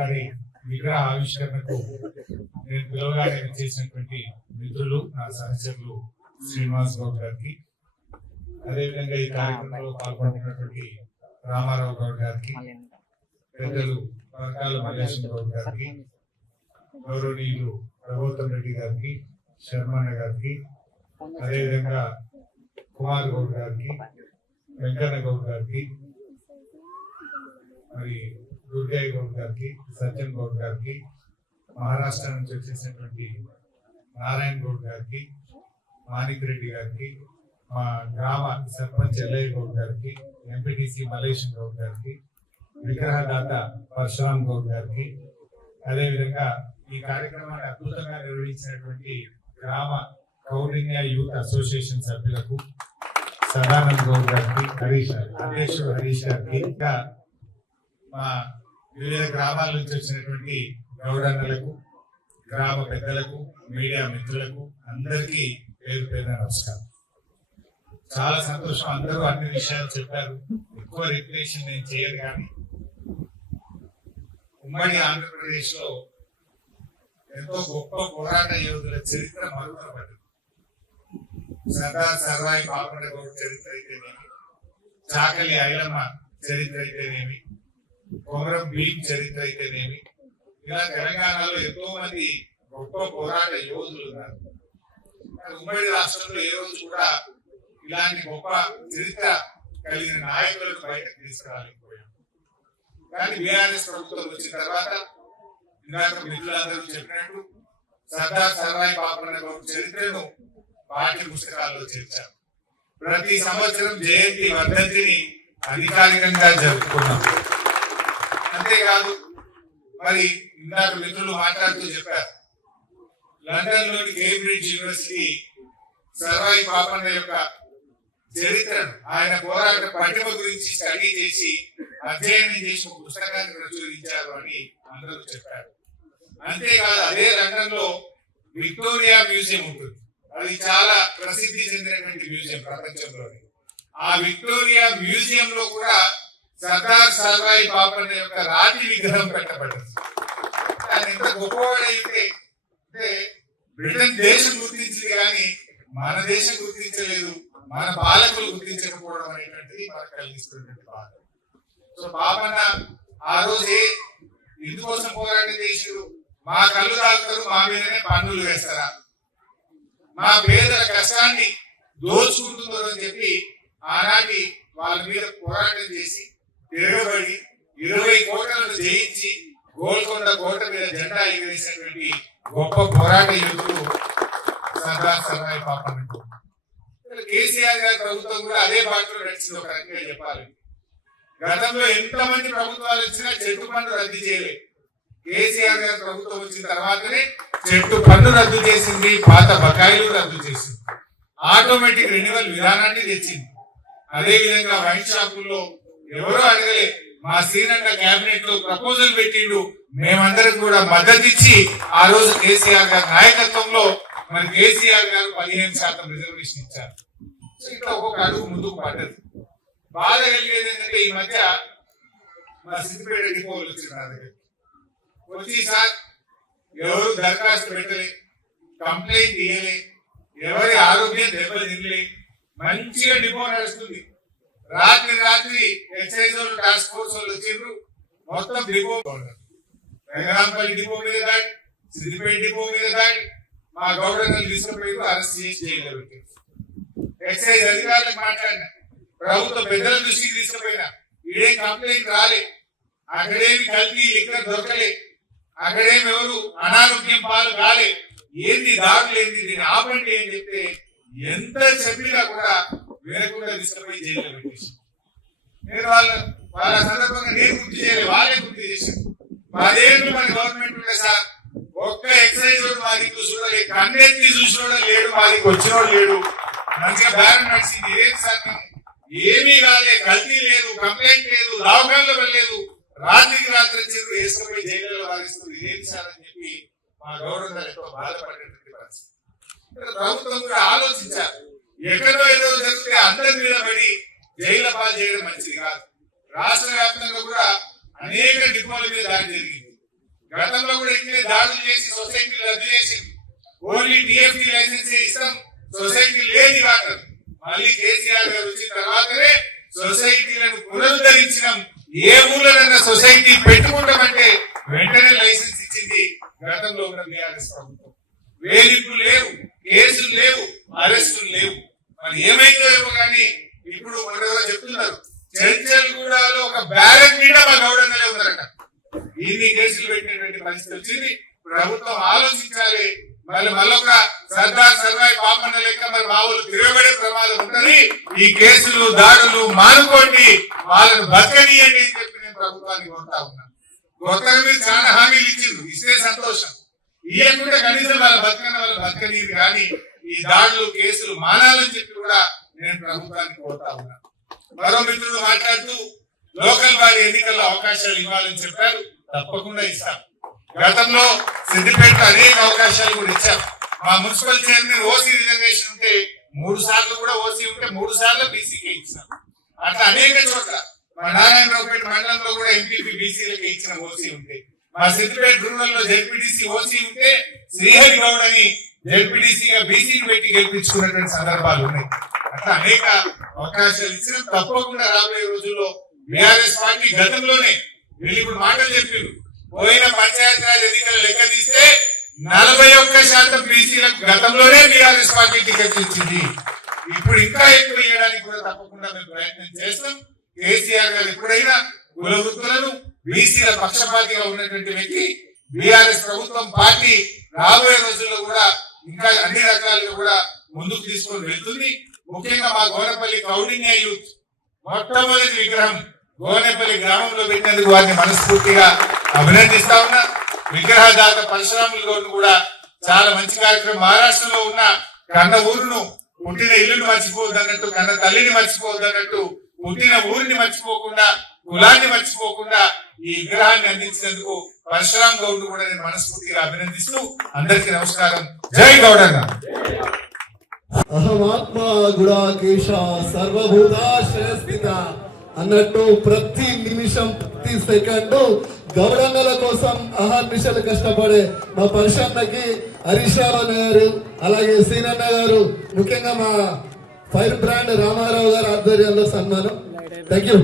గారి విగ్రహ ఆవిష్కరణకు నేను పిలవగానే చేసినటువంటి మిత్రులు నా సహచరులు శ్రీనివాస్ గౌడ్ గారికి, అదేవిధంగా ఈ కార్యక్రమంలో పాల్గొంటున్నటువంటి రామారావు గౌడ్ గారికి, పెద్దలు పరకాల మల్లేశం గౌడ్ గారికి, గౌరవనీయులు ప్రభుత్వం రెడ్డి గారికి, శర్మన్న గారికి, అదేవిధంగా కుమార్ గౌడ్ గారికి, వెంకన్న గౌడ్ గారికి, మరి దుర్గయ్య గౌడ్ గారికి, సజ్జన్ గౌడ్ గారికి, మహారాష్ట్ర నుంచి వచ్చేసినటువంటి నారాయణ గౌడ్ గారికి, మాణిక్ రెడ్డి గారికి, మా గ్రామ సర్పంచ్ ఎల్లయ్య గౌడ్ గారికి, ఎంపీటీసీ మలేషన్ గౌడ్ గారికి, విగ్రహదాత పరశురామ్ గౌడ్ గారికి, అదేవిధంగా ఈ కార్యక్రమాన్ని అద్భుతంగా నిర్వహించినటువంటి గ్రామ కౌండిన్య యూత్ అసోసియేషన్ సభ్యులకు, సదానంద్ గౌడ్ గారికి, అధ్యక్షుడు హరీష్ గారికి, ఇంకా మా వివిధ గ్రామాల నుంచి వచ్చినటువంటి గౌడన్నలకు, గ్రామ పెద్దలకు, మీడియా మిత్రులకు అందరికీ పేరు పేరున నమస్కారం. చాలా సంతోషం, అందరూ అన్ని విషయాలు చెప్పారు. ఎక్కువ రిప్లేషన్ నేను చేయను, కానీ ఉమ్మడి ఆంధ్రప్రదేశ్ లో ఎంతో గొప్ప పోరాట యోధుల చరిత్ర మరుగున పడ్డది. సర్దార్ సర్వాయి పాపన్న గౌడ్ చరిత్ర అయితేనేమి, చాకలి ఐలమ్మ చరిత్ర అయితేనేమి, కొమరం భీం చరిత్ర అయితేనేమి, ఇలా తెలంగాణలో ఎంతో మంది గొప్ప పోరాట యోధులు ఉన్నారు. ఉమ్మడి రాష్ట్రంలో ఏ రోజు కూడా ఇలాంటి గొప్ప చరిత్ర కలిగిన నాయకులను బయటకు తీసుకురాలేకపోయాం. కానీ బీఆర్ఎస్ ప్రభుత్వం వచ్చిన తర్వాత ఇందాక మిత్రులందరూ చెప్పినట్టు సర్దార్ సర్వాయి పాపన్న గౌడ్ చరిత్రను పాఠ్య పుస్తకాల్లో చేర్చారు. ప్రతి సంవత్సరం జయంతి వర్ధంతిని అధికారికంగా జరుపుకున్నాం. అంతేకాదు, మరి ఇందాక మిత్రులు మాట్లాడుతూ చెప్పారు, లండన్ లోని కేంబ్రిడ్జ్ యూనివర్సిటీ సర్వాయి పాపన్న యొక్క చరిత్రను, ఆయన పోరాట పటిమ గురించి స్టడీ చేసి అధ్యయనం చేసి ఒక పుస్తకాన్ని ప్రచురించారు అని అందరూ చెప్పారు. అంతేకాదు, అదే లండన్ లో విక్టోరియా మ్యూజియం ఉంటుంది. అది చాలా ప్రసిద్ధి చెందినటువంటి మ్యూజియం ప్రపంచంలోని. ఆ విక్టోరియా మ్యూజియం లో కూడా సర్దార్ సర్వాయి పాపన్న యొక్క రాతి విగ్రహం పెట్టబడ్డది. ఆయన ఎంత గొప్పవాడైతే అంటే బ్రిటన్ దేశం గుర్తించింది, కానీ మన దేశం గుర్తించలేదు, మన పాలకులు గుర్తించకపోవడం అనేటువంటిది మనకు కలిగిస్తున్నటువంటి బాధ. సో పాపన్న ఆ రోజే ఇందుకోసం పోరాటం చేసారు. మా కళ్ళు తాగుతారు, మా మీదనే పన్నులు వేస్తారా, మా పేదల కష్టాన్ని దోచుకుంటున్నారు అని చెప్పి ఆనాటి వాళ్ళ మీద పోరాటం చేసి తిరగబడి 20 కోటలను జయించి గోల్కొండ కోట మీద జెండా ఎగరేసినటువంటి గొప్ప పోరాట యోధుడు సర్దార్ సర్వాయి పాపన్న. కేసీఆర్ గారి ప్రభుత్వం కూడా అదే బాటలో నడిచింది. ఒక రకంగా చెప్పాలి, గతంలో ఎంతమంది ప్రభుత్వాలు వచ్చినా చెట్టు పన్ను రద్దు చేయలేదు. కేసీఆర్ గారి ప్రభుత్వం వచ్చిన తర్వాతనే చెట్టు పన్ను రద్దు చేసింది, పాత బకాయిలు రద్దు చేసింది, ఆటోమేటిక్ రెన్యువల్ విధానాన్ని తెచ్చింది. అదే విధంగా వైన్ షాపుల్లో ఎవరో అడగలే, మా సీనన్న కేబినెట్ లో ప్రపోజల్ పెట్టిండు, మేమందరం కూడా మద్దతు ఇచ్చి ఆ రోజు కేసీఆర్ గారి నాయకత్వంలో మరి కేసీఆర్ గారు 15% రిజర్వేషన్ ఇచ్చారు. ఇట్లా ఒక్కొక్క అడుగు ముందుకు పడ్డది. బాధ కలిగేది ఏంటంటే, ఈ మధ్య మా సిద్దిపేట డిపోలు వచ్చిన నా దగ్గర వచ్చి, సార్ ఎవరు దరఖాస్తు పెట్టలే, కంప్లైంట్ ఇయ్యలే, ఎవరి ఆరోగ్యం దెబ్బలు తినలే, మంచిగా డిపో నడుస్తుంది. రాత్రి ఎక్సైజ్ వాళ్ళు, టాస్క్ ఫోర్స్ వాళ్ళు వచ్చిండ్రు, మొత్తం డిపో రంగరాంపల్లి డిపో మీద దాడి, సిద్దిపేట డిపో మీద దాడి, మా గౌరవాన్ని తీసుకుపోయి అరెస్ట్ చేసి జైల్లో పెట్టారు. ఎక్సైజ్ అధికారులకు మాట్లాడినా, ప్రభుత్వ పెద్దల దృష్టికి తీసుకుపోయినా, ఈడేం కంప్లైంట్ రాలే, అక్కడేమి కల్తీ లిక్కర్ దొరకలే, అక్కడేమి ఎవరు అనారోగ్యం పాలు కాలే, ఏంది దారులు ఏంది, దీన్ని ఆపండి అని చెప్తే ఎంత చెప్పినా కూడా వినకుండా తీసుకుపోయి జైల్లో పెట్టేసి, నేను వాళ్ళ సందర్భంగా నేను గుర్తు చేయలేదు, వాళ్ళే గుర్తు చేశారు. 10 ఏళ్ళు మన గవర్నమెంట్ ఉండే సార్, ఒక్క ఎక్సైజ్ మా దిక్కు చూడలేదు, కన్నెత్తి చూసినోడు లేడు, మా దిక్కు వచ్చినోడు లేడు, మంచిగా బ్యాన్ నడిచింది. ఏం సార్, ఏమీ కాలే, కల్తీ లేదు, కంప్లైంట్ లేదు, దవాఖానలో వెళ్ళలేదు, రాత్రికి రాత్రి వచ్చారు, వేసుకుపోయి జైల్లో వారిస్తుంది. ఇదేం సార్ అని చెప్పి మా గౌరవంగా ఎంతో బాధపడేటువంటి పరిస్థితి. ప్రభుత్వం కూడా ఆలోచించారు, ఎక్కడో ఏదో జరిగితే అందరి మీద పడి జైల పాలు చేయడం మంచిది కాదు. రాష్ట్ర వ్యాప్తంగా కూడా అనేక డిపోల మీద దాడి జరిగింది. గతంలో కూడా ఇట్లే దాడులు చేసి సొసైటీలు రద్దు చేసి ఓన్లీ డిఎఫ్టీ లైసెన్స్ ఇస్తాం, సొసైటీ లేని కాదు. మళ్ళీ కేసీఆర్ గారు వచ్చిన తర్వాతనే సొసైటీలను పునరుద్ధరించినాం. ఏ ఊళ్ళోనైనా సొసైటీ పెట్టుకుంటామంటే వెంటనే లైసెన్స్ ఇచ్చింది గతంలో ఉన్న బీఆర్ఎస్ ప్రభుత్వం. వేధింపులు లేవు, కేసులు లేవు, అరెస్టులు లేవు. మరి ఏమైందో ఏమో కానీ ఇప్పుడు మనెవరో చెప్తున్నారు చెంచల్గూడలో ఒక బ్యారెక్ మీద మా గౌడంగానే ఉన్నారట. ఇన్ని కేసులు పెట్టినటువంటి పరిస్థితి వచ్చింది. ప్రభుత్వం ఆలోచించాలి. మళ్ళొక సర్దార్ సర్వాయి పాపన్న లెక్క మరి మా ఊళ్ళు తిరగబడే ప్రమాదం ఉంటది. ఈ కేసులు దాడులు మానుకోండి, వాళ్ళను బతకనీయండి అని చెప్పి నేను ప్రభుత్వానికి కోరుతా ఉన్నాను. కొత్తగా మీరు చాలా హామీలు ఇచ్చిండ్రు, ఇస్తే సంతోషం. ఇవ్వకుంటే కనీసం వాళ్ళ బతకనీరు కానీ ఈ దాడులు కేసులు మానాలని చెప్పి కూడా నేను ప్రభుత్వానికి కోరుతా ఉన్నాను. మరో మిత్రుడు మాట్లాడుతూ లోకల్ బాడీ ఎన్నికల్లో అవకాశాలు ఇవ్వాలని చెప్పారు. తప్పకుండా ఇస్తాం. గతంలో సిద్దిపేట అనేక అవకాశాలు కూడా ఇచ్చాం. మా మున్సిపల్ చైర్మన్ ఓసీ రిజర్వేషన్ ఉంటే 3 సార్లు కూడా ఓసీ ఉంటే 3 సార్లు బీసీకే ఇచ్చాం. అట్లా అనేక చోట్ల మా నారాయణరావుపేట మండలంలో కూడా ఎంపీపీ బీసీలకి ఇచ్చిన ఓసీ ఉంటే, మా సిద్దిపేట రూరల్ లో జెడ్పీటీసీ ఓసీ ఉంటే శ్రీహరి గౌడ్ అని జెడ్పీటీసీగా బీసీని పెట్టి గెలిపించుకున్నటువంటి సందర్భాలు ఉన్నాయి. అట్లా అనేక అవకాశాలు ఇచ్చిన తప్పకుండా రాబోయే రోజుల్లో బీఆర్ఎస్ పార్టీ గతంలోనే వీళ్ళు ఇప్పుడు మాటలు చెప్పిండ్రు. పోయిన పంచాయతీరాజ్ ఎన్నికల లెక్క తీస్తే 41% బీసీలకు గతంలోనే బీఆర్ఎస్ పార్టీ టికెట్ ఇచ్చింది. ఇప్పుడు ఇంకా ఎక్కువ ఇవ్వడానికి కూడా తప్పకుండా మేము ప్రయత్నం చేస్తాం. కేసీఆర్ గారు ఎప్పుడైనా కుల వృత్తులను బీసీల పక్షపాతిగా ఉన్నటువంటి వ్యక్తి. బీఆర్ఎస్ ప్రభుత్వం పార్టీ రాబోయే రోజుల్లో కూడా ఇంకా అన్ని రకాలుగా కూడా ముందుకు తీసుకొని వెళ్తుంది. ముఖ్యంగా మా గోనపల్లి కౌడిన్య యూత్ మొట్టమొదటి విగ్రహం గోనెపల్లి గ్రామంలో పెట్టినందుకు వారిని మనస్ఫూర్తిగా అభినందిస్తా ఉన్నా. విగ్రహదాత పరశురాములు గౌడ్ కూడా చాలా మంచి కార్యక్రమం. మహారాష్ట్రలో ఉన్న కన్న ఊరును పుట్టిన ఇల్లుని మర్చిపోవద్దన్నట్టు, కన్న తల్లిని మర్చిపోవద్దన్నట్టు పుట్టిన ఊరిని మర్చిపోకుండా, కులాన్ని మర్చిపోకుండా ఈ విగ్రహాన్ని అందించినందుకు పరశురామ్ గౌడ్ కూడా నేను మనస్ఫూర్తిగా అభినందిస్తూ అందరికీ నమస్కారం. జై గౌడన్న. అహమాత్మ గుడాకేశ సర్వభూతాశ్రయస్థిత అన్నట్టు ప్రతి నిమిషం ప్రతి సెకండ్ గౌడన్నల కోసం అహర్నిశలు కష్టపడే మా పరశన్నకి హరీశ్రావు గారు, అలాగే సీనన్న గారు, ముఖ్యంగా మా ఫైర్ బ్రాండ్ రామారావు గారు ఆధ్వర్యంలో సన్మానం. Thank you.